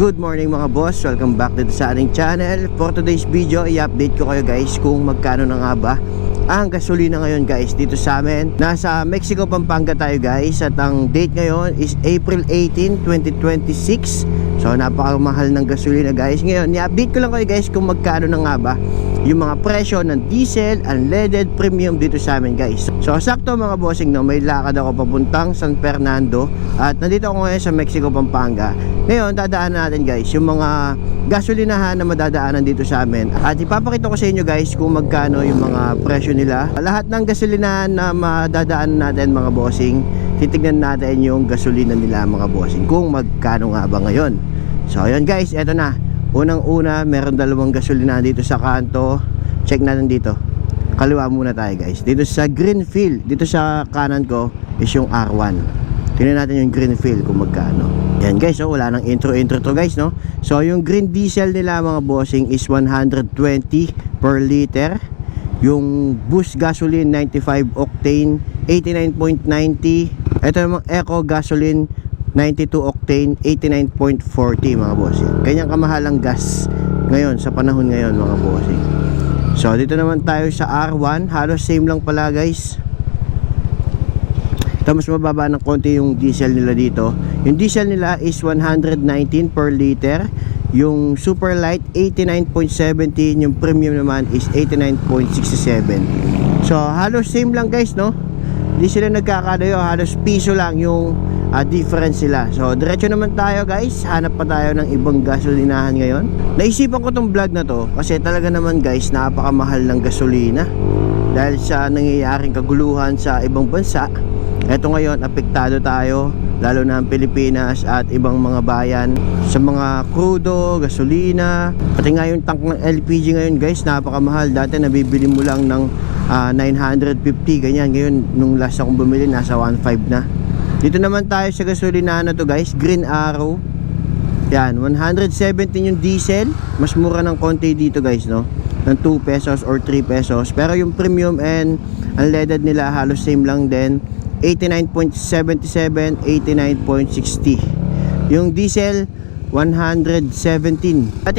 Good morning mga boss, welcome back dito sa ating channel. For today's video, i-update ko kayo guys kung magkano na nga ba ang gasolina ngayon guys dito sa amin. Nasa Mexico, Pampanga tayo guys, at ang date ngayon is April 18, 2026. So napakamahal ng gasolina guys. Ngayon, i-update ko lang kayo guys kung magkano na nga ba yung mga presyo ng diesel, unleaded, premium dito sa amin guys. So sakto mga bossing, no, may lakad ako papuntang San Fernando at nandito ako ngayon sa Mexico, Pampanga. Ngayon dadaanan natin guys yung mga gasolinahan na madadaanan dito sa amin at ipapakita ko sa inyo guys kung magkano yung mga presyo nila. Lahat ng gasolinahan na madadaanan natin mga bossing, titignan natin yung gasolina nila mga bossing kung magkano nga ba ngayon. So ayun guys, eto na. Unang-una, meron dalawang gasolina dito sa kanto. Check natin dito. Kaliwa muna tayo guys. Dito sa Greenfield, dito sa kanan ko is yung R1. Tingnan natin yung Greenfield kung magkano. Yan guys, oh, wala nang intro to guys, no? So yung green diesel nila mga bossing is 120 per liter. Yung Boost gasoline 95 octane 89.90. Ito namang Eco gasoline 92 octane 89.40 mga bossing. Kanyang kamahalang gas ngayon sa panahon ngayon mga bossing. So dito naman tayo sa R1, halos same lang pala guys. Ito mas mababa ng konti yung diesel nila dito. Yung diesel nila is 119 per liter. Yung super light 89.70. Yung premium naman is 89.67. So halos same lang guys, no? Hindi sila nagkakalayo, halos piso lang yung difference sila. So diretso naman tayo guys, hanap pa tayo ng ibang gasolinahan ngayon. Naisipan ko tong vlog na to kasi talaga naman guys, napakamahal ng gasolina dahil sa nangyayaring kaguluhan sa ibang bansa. Eto ngayon, apektado tayo, lalo na ang Pilipinas at ibang mga bayan sa mga krudo, gasolina, pati nga yung tank ng LPG ngayon guys, napakamahal. Dati nabibili mo lang ng 950 ganyan, ngayon nung last akong bumili nasa 1.5 na. Dito naman tayo sa gasolina na to guys, Green Arrow. Yan, 117 yung diesel. Mas mura ng konti dito guys, no? Ng 2 pesos or 3 pesos. Pero yung premium and unleaded nila halos same lang din. 89.77, 89.60. Yung diesel 117.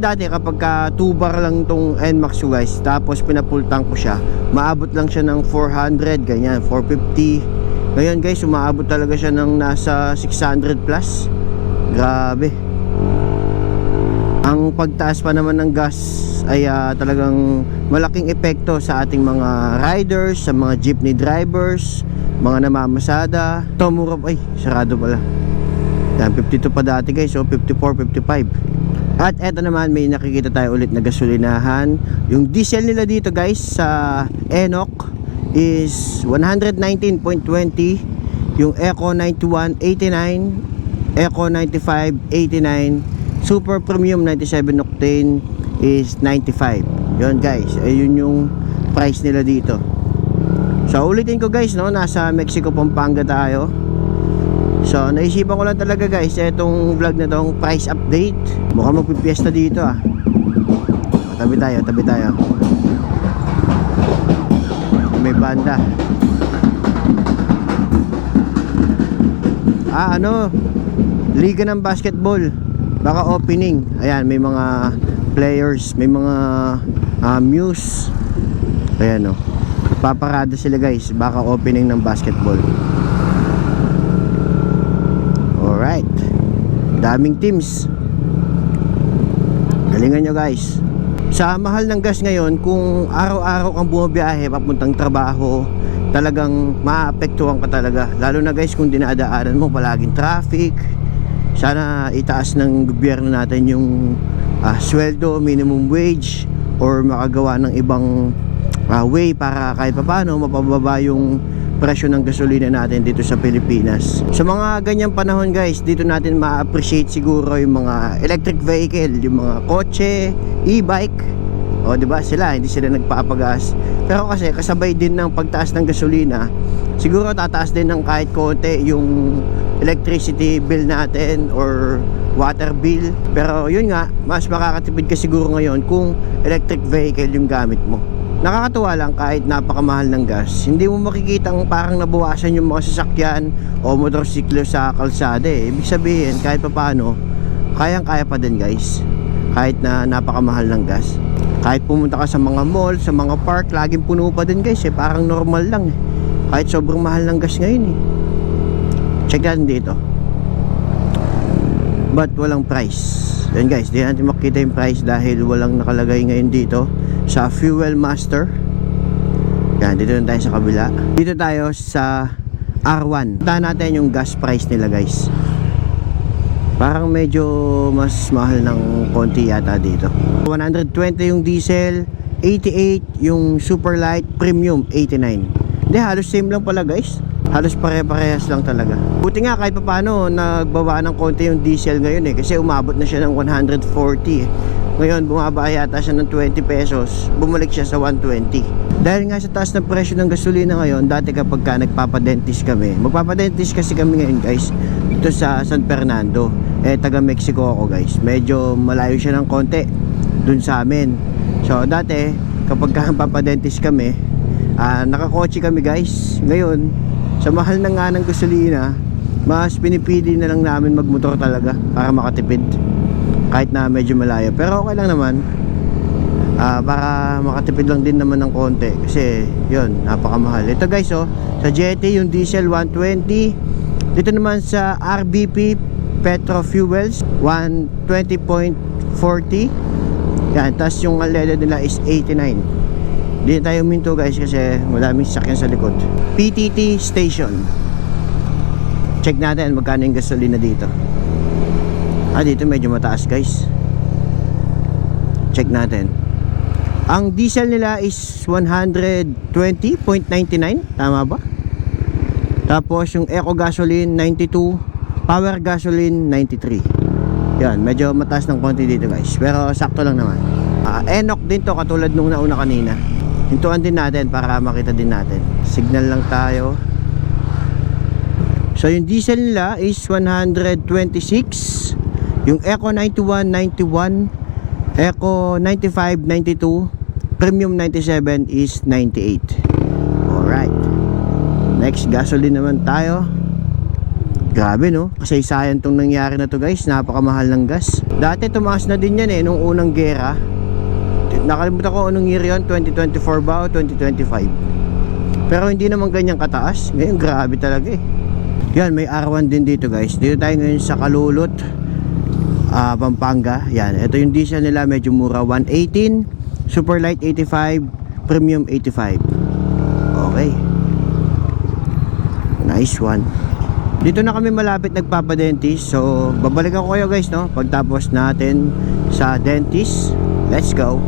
Dati kapag ka 2 bar lang tong NMAX guys, tapos pinapull tank ko siya, maabot lang siya ng 400 ganyan, 450. Ngayon guys, umaabot talaga siya ng nasa 600 plus. Grabe. Ang pagtaas pa naman ng gas ay talagang malaking epekto sa ating mga riders, sa mga jeepney drivers, mga namamasada. Ito mura pa, ay sarado pala. Yan, 52 pa dati guys, so 54, 55. At eto naman, may nakikita tayo ulit na gasolinahan. Yung diesel nila dito guys sa ENOC is 119.20. Yung Eco 91 89, Eco 95 89, Super Premium 97 octane is 95. Yun guys, ayun yung price nila dito. So ulitin ko guys, no, nasa Mexico, Pampanga tayo. So naisipan ko lang talaga guys, etong vlog na tong price update. Mukhang magpipiesta dito Tabi tayo, tabi tayo. May banda. Liga ng basketball, baka opening. Ayan, may mga players, may mga muse. Ayan paparada sila guys, baka opening ng basketball. Alright, daming teams. Galingan nyo guys. Sa mahal ng gas ngayon, kung araw-araw kang bumabiyahe papuntang trabaho, talagang maapektuhan ka talaga. Lalo na guys kung dinadaanan mo palaging traffic. Sana itaas ng gobyerno natin yung sweldo, minimum wage, or makagawa ng ibang way para kahit papaano mapababa yung presyo ng gasolina natin dito sa Pilipinas. Sa mga ganyang panahon guys, dito natin ma-appreciate siguro yung mga electric vehicle, yung mga kotse, e-bike. O diba sila, hindi sila nagpapagas. Pero kasi kasabay din ng pagtaas ng gasolina, siguro tataas din ng kahit konti yung electricity bill natin or water bill. Pero yun nga, mas makakatipid ka siguro ngayon kung electric vehicle yung gamit mo. Nakakatuwa lang, kahit napakamahal ng gas, hindi mo makikitang parang nabawasan yung mga sasakyan o motorsiklo sa kalsada Ibig sabihin kahit papaano kayang-kaya pa din guys. Kahit na napakamahal ng gas. Kahit pumunta ka sa mga mall, sa mga park, laging puno pa din guys parang normal lang kahit sobrang mahal ng gas ngayon Check natin dito. But walang price. Yan guys, di natin makita yung price dahil walang nakalagay ngayon dito sa Fuel Master. Yan, dito na tayo sa kabila. Dito tayo sa R1. Punta natin yung gas price nila guys. Parang medyo mas mahal ng konti yata dito. 120 yung diesel, 88 yung super light, premium 89. Hindi, halos same lang pala guys. Halos pare-parehas lang talaga. Buti nga kahit paano nagbaba ng konti yung diesel ngayon kasi umabot na siya ng 140 Ngayon bumaba yata siya ng 20 pesos, bumalik siya sa 120. Dahil nga sa taas ng presyo ng gasolina ngayon, dati kapag ka nagpapadentist kami, magpapadentist kasi kami ngayon guys dito sa San Fernando. Taga Mexico ako guys. Medyo malayo siya ng konti dun sa amin. So dati kapag papadentist kami, nakakotse kami guys. Ngayon sa mahal na nga ng gasolina, mas pinipili na lang namin magmotor talaga para makatipid kahit na medyo malayo. Pero okay lang naman, para makatipid lang din naman ng konti kasi yun, napakamahal. Ito guys sa Jetty yung diesel 120. Dito naman sa RBP Petro Fuels 120.40. Yan, tapos yung unleaded nila is 89. Dito tayo minto guys kasi maraming sasakyan sa likod. PTT station. Check natin magkano yung gasolina dito. Dito medyo mataas guys. Check natin. Ang diesel nila is 120.99. Tama ba? Tapos yung Eco Gasoline 92, Power Gasoline 93. Yan, medyo mataas ng konti dito guys. Pero sakto lang naman. Enoch din to katulad nung nauna kanina. Hintuan din natin para makita din natin. Signal lang tayo. So yung diesel nila is 126. Yung Eco 91, 91. Eco 95, 92. Premium 97 is 98. Alright. Next, gasoline naman tayo. Grabe no, kasi sayang tong nangyari na to guys. Napakamahal ng gas. Dati tumaas na din yan nung unang gera. Nakalimutan ko anong year yun, 2024 ba o 2025. Pero hindi naman ganyan kataas. Ngayon grabe talaga Yan, may R1 din dito guys. Dito tayo ngayon sa Kalulot, Pampanga. Yan, ito yung diesel nila, medyo mura, 118. Super light 85, premium 85. Okay, nice one. Dito na kami malapit nagpapadentist. So babalikan ko kayo guys pagtapos natin sa dentist. Let's go.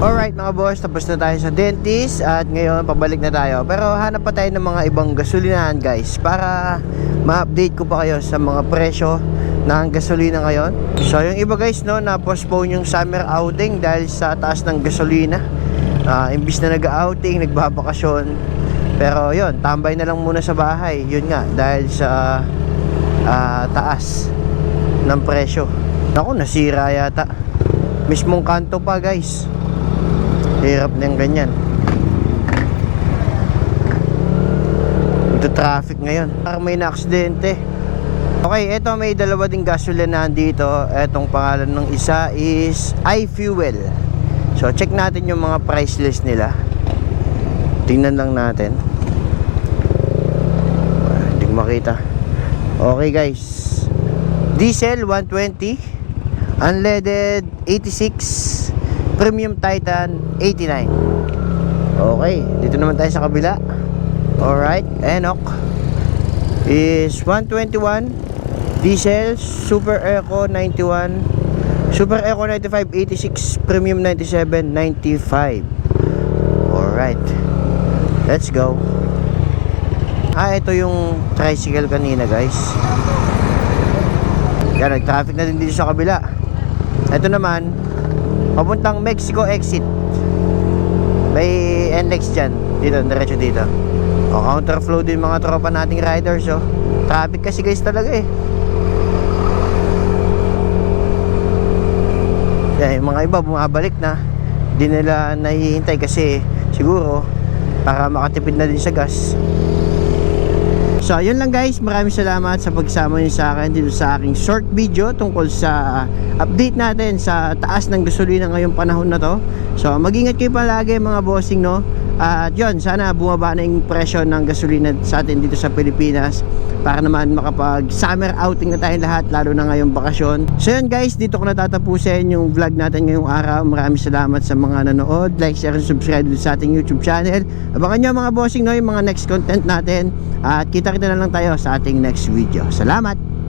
Alright mga boss, tapos na tayo sa dentist at ngayon pabalik na tayo. Pero hanap pa tayo ng mga ibang gasolinahan guys para ma-update ko pa kayo sa mga presyo ng gasolina ngayon. So yung iba guys na-postpone yung summer outing dahil sa taas ng gasolina. Imbis na nag-outing, nagbabakasyon. Pero yun, tambay na lang muna sa bahay. Yun nga, dahil sa taas ng presyo. Naku, nasira yata mismong kanto pa guys. Hirap na yung ganyan. Ito traffic ngayon, parang may na-aksidente. Okay, eto may dalawa ding gasolinahan dito. Etong pangalan ng isa is iFuel. So check natin yung mga price list nila. Tingnan lang natin. Hindi ko makita. Okay guys, diesel 120, unleaded 86, premium Titan 89. Okay, dito naman tayo sa kabila. Alright, Enoch is 121, diesel, Super Eco 91, Super Eco 95 86, premium 97 95. Alright, let's go. Ito yung tricycle kanina guys. Yan, nag-traffic na din dito sa kabila. Ito naman papuntang Mexico exit. May NLEX dyan. Dito, diretso dito. Counterflow din mga tropa nating riders Traffic kasi guys talaga Yung mga iba bumabalik na. Di nila nahihintay kasi siguro para makatipid na din sa gas. So yun lang guys, maraming salamat sa pagsama niyo sa akin dito sa aking short video tungkol sa update natin sa taas ng gasolina ngayong panahon na to. So mag-ingat kayo palagi mga bossing, no? At yun, sana bumaba na yung presyo ng gasolina sa atin dito sa Pilipinas para naman makapag summer outing na tayong lahat, lalo na ngayong bakasyon. So yun guys, dito ko natatapusin yung vlog natin ngayong araw. Maraming salamat sa mga nanood, like, share, and subscribe sa ating YouTube channel. Abangan nyo mga bossing, no, yung mga next content natin. At kita-kita na lang tayo sa ating next video. Salamat!